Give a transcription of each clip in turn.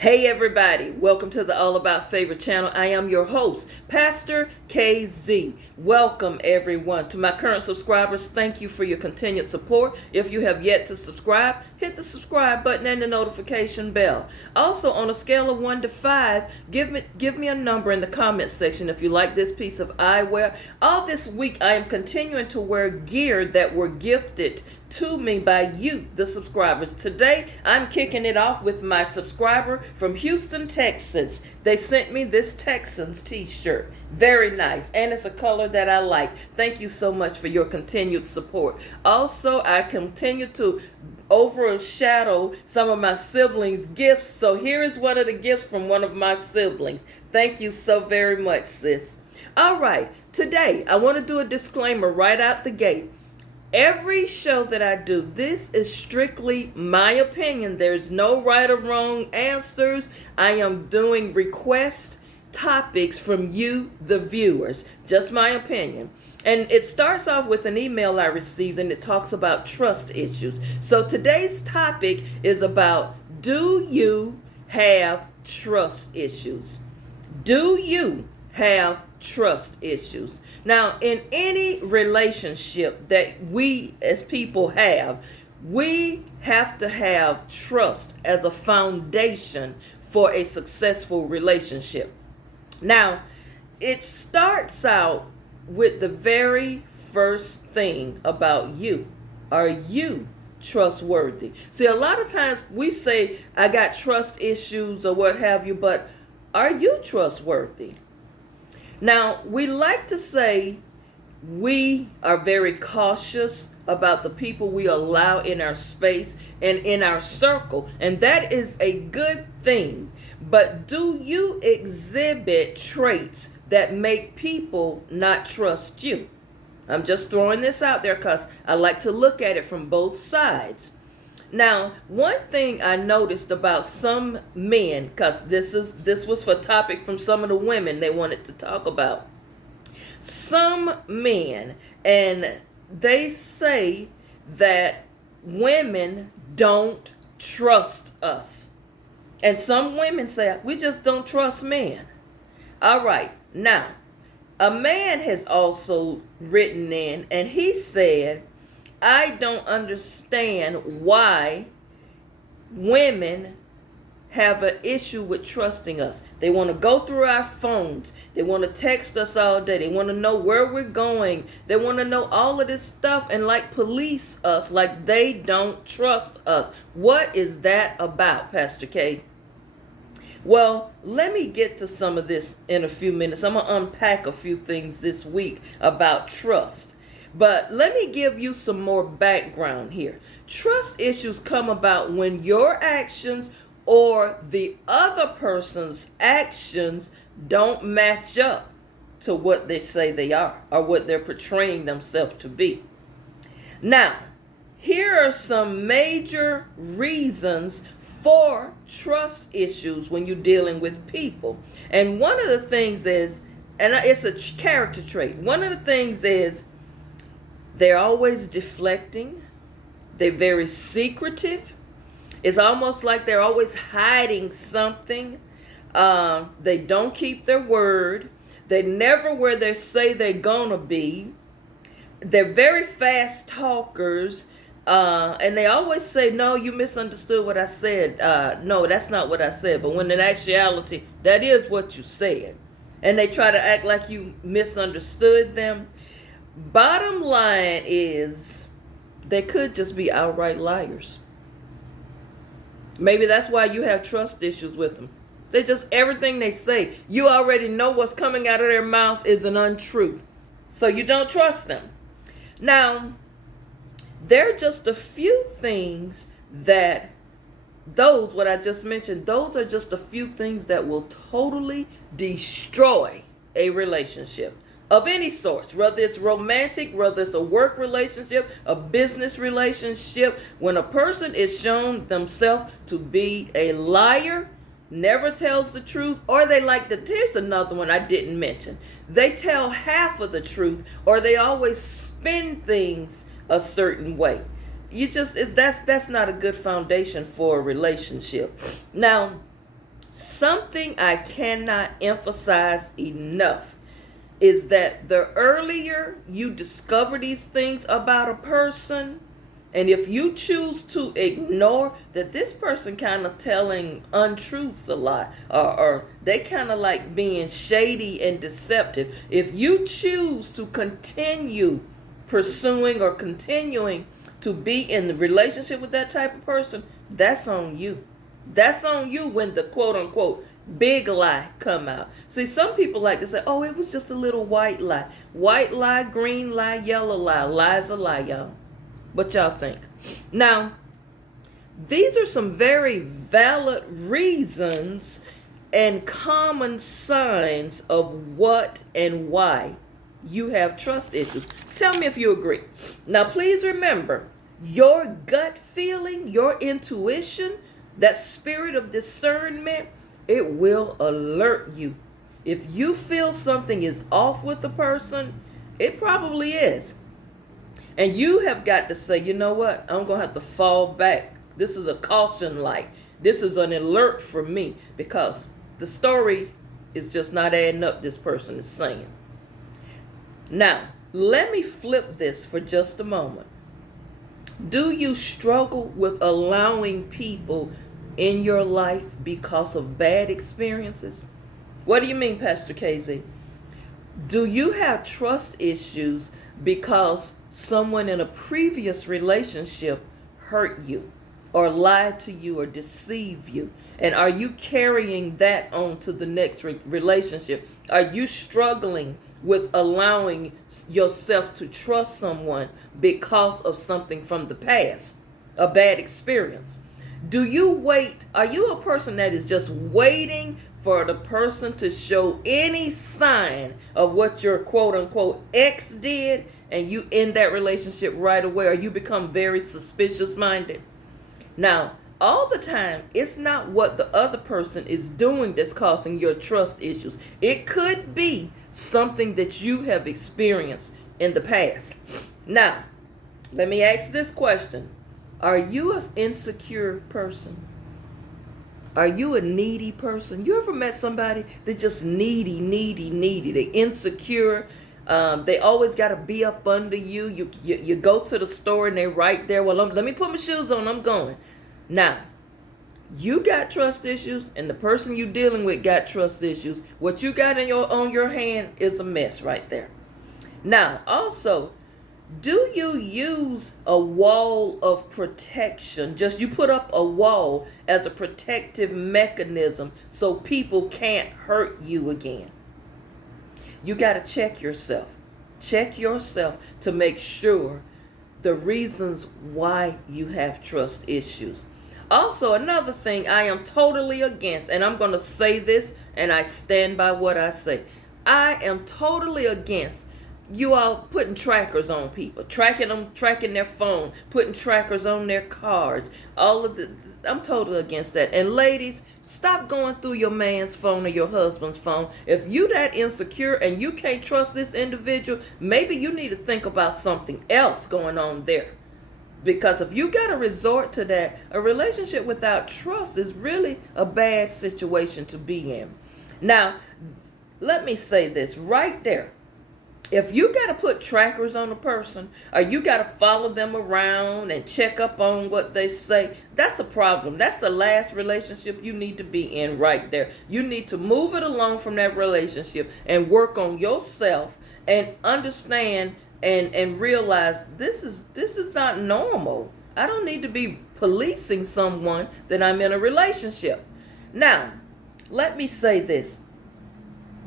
Hey everybody, welcome to the All About Favorite channel. I am your host, Pastor KZ. Welcome everyone. To my current subscribers, thank you for your continued support. If you have yet to subscribe, hit the subscribe button and the notification bell. Also, on a scale of 1 to 5, give me a number in the comment section if you like this piece of eyewear. All this week, I am continuing to wear gear that were gifted to me by you, the subscribers. Today, I'm kicking it off with my subscriber from Houston, Texas. They sent me this Texans t-shirt. Very nice, and it's a color that I like. Thank you so much for your continued support. Also, I continue to overshadow some of my siblings' gifts. So here is one of the gifts from one of my siblings. Thank you so very much, sis. All right, today I want to do a disclaimer right out the gate. Every show that I do, this is strictly my opinion. There's no right or wrong answers. I am doing request topics from you, the viewers. Just my opinion. And it starts off with an email I received, and it talks about trust issues. So today's topic is about, do you have trust issues? Do you have trust issues? Now, in any relationship that we as people have, we have to have trust as a foundation for a successful relationship. Now, it starts out with the very first thing about you. Are you trustworthy? See, a lot of times we say, I got trust issues or what have you, but are you trustworthy? Now, we like to say we are very cautious about the people we allow in our space and in our circle, and that is a good thing. But do you exhibit traits that make people not trust you? I'm just throwing this out there because I like to look at it from both sides. Now, one thing I noticed about some men, because this was for topic from some of the women they wanted to talk about. Some men, and they say that women don't trust us. And some women say, we just don't trust men. All right, now, a man has also written in, and he said, I don't understand why women have an issue with trusting us. They want to go through our phones. They want to text us all day. They want to know where we're going. They want to know all of this stuff and like police us like they don't trust us. What is that about, Pastor K? Well, let me get to some of this in a few minutes. I'm going to unpack a few things this week about trust. But let me give you some more background here. Trust issues come about when your actions or the other person's actions don't match up to what they say they are or what they're portraying themselves to be. Now, here are some major reasons for trust issues when you're dealing with people. And one of the things is, and it's a character trait, one of the things is they're always deflecting. They're very secretive. It's almost like they're always hiding something. They don't keep their word. They never where they say they're gonna be. They're very fast talkers. And they always say, no, you misunderstood what I said. No, that's not what I said. But when in actuality, that is what you said. And they try to act like you misunderstood them. Bottom line is, they could just be outright liars. Maybe that's why you have trust issues with them. They just, everything they say, you already know what's coming out of their mouth is an untruth. So you don't trust them. Now, there are just a few things that what I just mentioned, those are just a few things that will totally destroy a relationship of any sort, whether it's romantic, whether it's a work relationship, a business relationship. When a person is shown themselves to be a liar, never tells the truth, or here's another one I didn't mention. They tell half of the truth, or they always spin things a certain way. That's not a good foundation for a relationship. Now, Something I cannot emphasize enough is that the earlier you discover these things about a person, and if you choose to ignore that this person kind of telling untruths a lot, or they kind of like being shady and deceptive, if you choose to continue pursuing or continuing to be in the relationship with that type of person, that's on you. That's on you when the quote unquote big lie come out. See, some people like to say, oh, it was just a little white lie. White lie, green lie, yellow lie. Lie's a lie, y'all. What y'all think? Now, these are some very valid reasons and common signs of what and why you have trust issues. Tell me if you agree. Now, please remember, your gut feeling, your intuition, that spirit of discernment, it will alert you. If you feel something is off with the person, it probably is. And you have got to say, you know what? I'm going to have to fall back. This is a caution light. This is an alert for me, because the story is just not adding up, this person is saying. Now, let me flip this for just a moment. Do you struggle with allowing people in your life because of bad experiences? What do you mean, Pastor KZ? Do you have trust issues because someone in a previous relationship hurt you or lied to you or deceived you? And are you carrying that on to the next relationship? Are you struggling with allowing yourself to trust someone because of something from the past, a bad experience? Do you wait? Are you a person that is just waiting for the person to show any sign of what your quote unquote ex did, and you end that relationship right away, or you become very suspicious minded? Now, all the time, it's not what the other person is doing that's causing your trust issues. It could be something that you have experienced in the past. Now, let me ask this question. Are you an insecure person? Are you a needy person? You ever met somebody that's just needy? They insecure. They always got to be up under you. You go to the store and they're right there. Well, let me put my shoes on. I'm going. Now, you got trust issues, and the person you're dealing with got trust issues. What you got on your hand is a mess right there. Now, also, do you use a wall of protection? Just you put up a wall as a protective mechanism so people can't hurt you again. You got to check yourself. Check yourself to make sure the reasons why you have trust issues. Also, another thing I am totally against, and I'm going to say this, and I stand by what I say. I am totally against you all putting trackers on people, tracking them, tracking their phone, putting trackers on their cards. I'm totally against that. And ladies, stop going through your man's phone or your husband's phone. If you that insecure and you can't trust this individual, maybe you need to think about something else going on there. Because if you got to resort to that, a relationship without trust is really a bad situation to be in. Now, let me say this right there. If you got to put trackers on a person, or you got to follow them around and check up on what they say, that's a problem. That's the last relationship you need to be in right there. You need to move it along from that relationship and work on yourself and understand and realize this is not normal. I don't need to be policing someone that I'm in a relationship. Now, let me say this.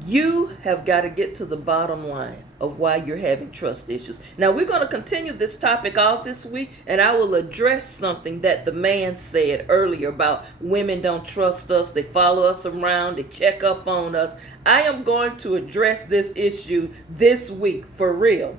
You have got to get to the bottom line of why you're having trust issues. Now, we're going to continue this topic all this week, and I will address something that the man said earlier about women don't trust us, they follow us around, they check up on us. I am going to address this issue this week for real.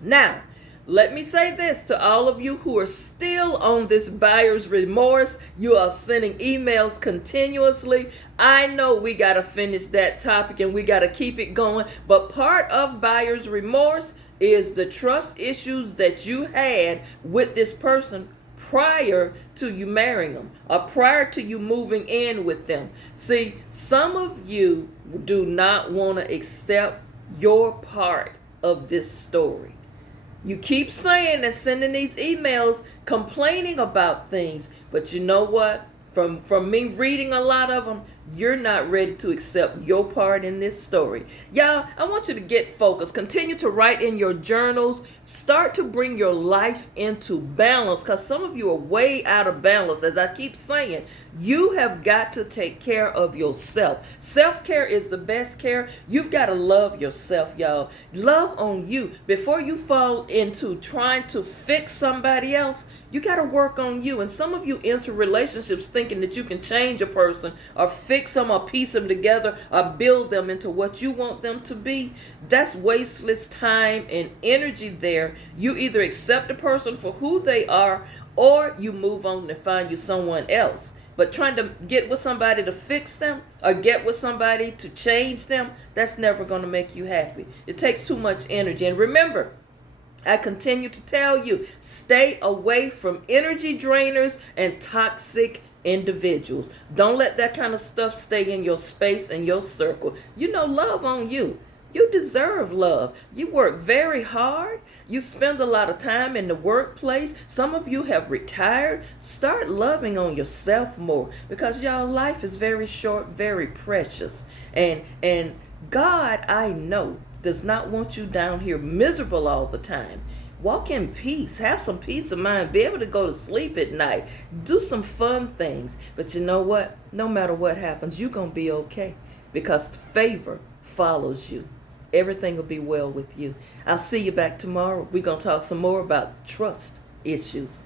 Now, let me say this to all of you who are still on this buyer's remorse. You are sending emails continuously. I know we got to finish that topic and we got to keep it going. But part of buyer's remorse is the trust issues that you had with this person prior to you marrying them or prior to you moving in with them. See, some of you do not want to accept your part of this story. You keep saying and sending these emails complaining about things, but you know what? From me reading a lot of them, you're not ready to accept your part in this story. Y'all, I want you to get focused. Continue to write in your journals. Start to bring your life into balance, because some of you are way out of balance. As I keep saying, you have got to take care of yourself. Self-care is the best care. You've got to love yourself, y'all. Love on you. Before you fall into trying to fix somebody else, you got to work on you. And some of you enter relationships thinking that you can change a person or fix them or piece them together or build them into what you want them to be. That's wasteless time and energy there. You either accept a person for who they are or you move on and find you someone else. But trying to get with somebody to fix them or get with somebody to change them, that's never going to make you happy. It takes too much energy. And remember, I continue to tell you, stay away from energy drainers and toxic individuals. Don't let that kind of stuff stay in your space and your circle. You know, love on you. You deserve love. You work very hard. You spend a lot of time in the workplace. Some of you have retired. Start loving on yourself more, because y'all, life is very short, very precious. And God, I know, does not want you down here miserable all the time. Walk in peace. Have some peace of mind. Be able to go to sleep at night. Do some fun things. But you know what? No matter what happens, you're going to be okay, because favor follows you. Everything will be well with you. I'll see you back tomorrow. We're going to talk some more about trust issues.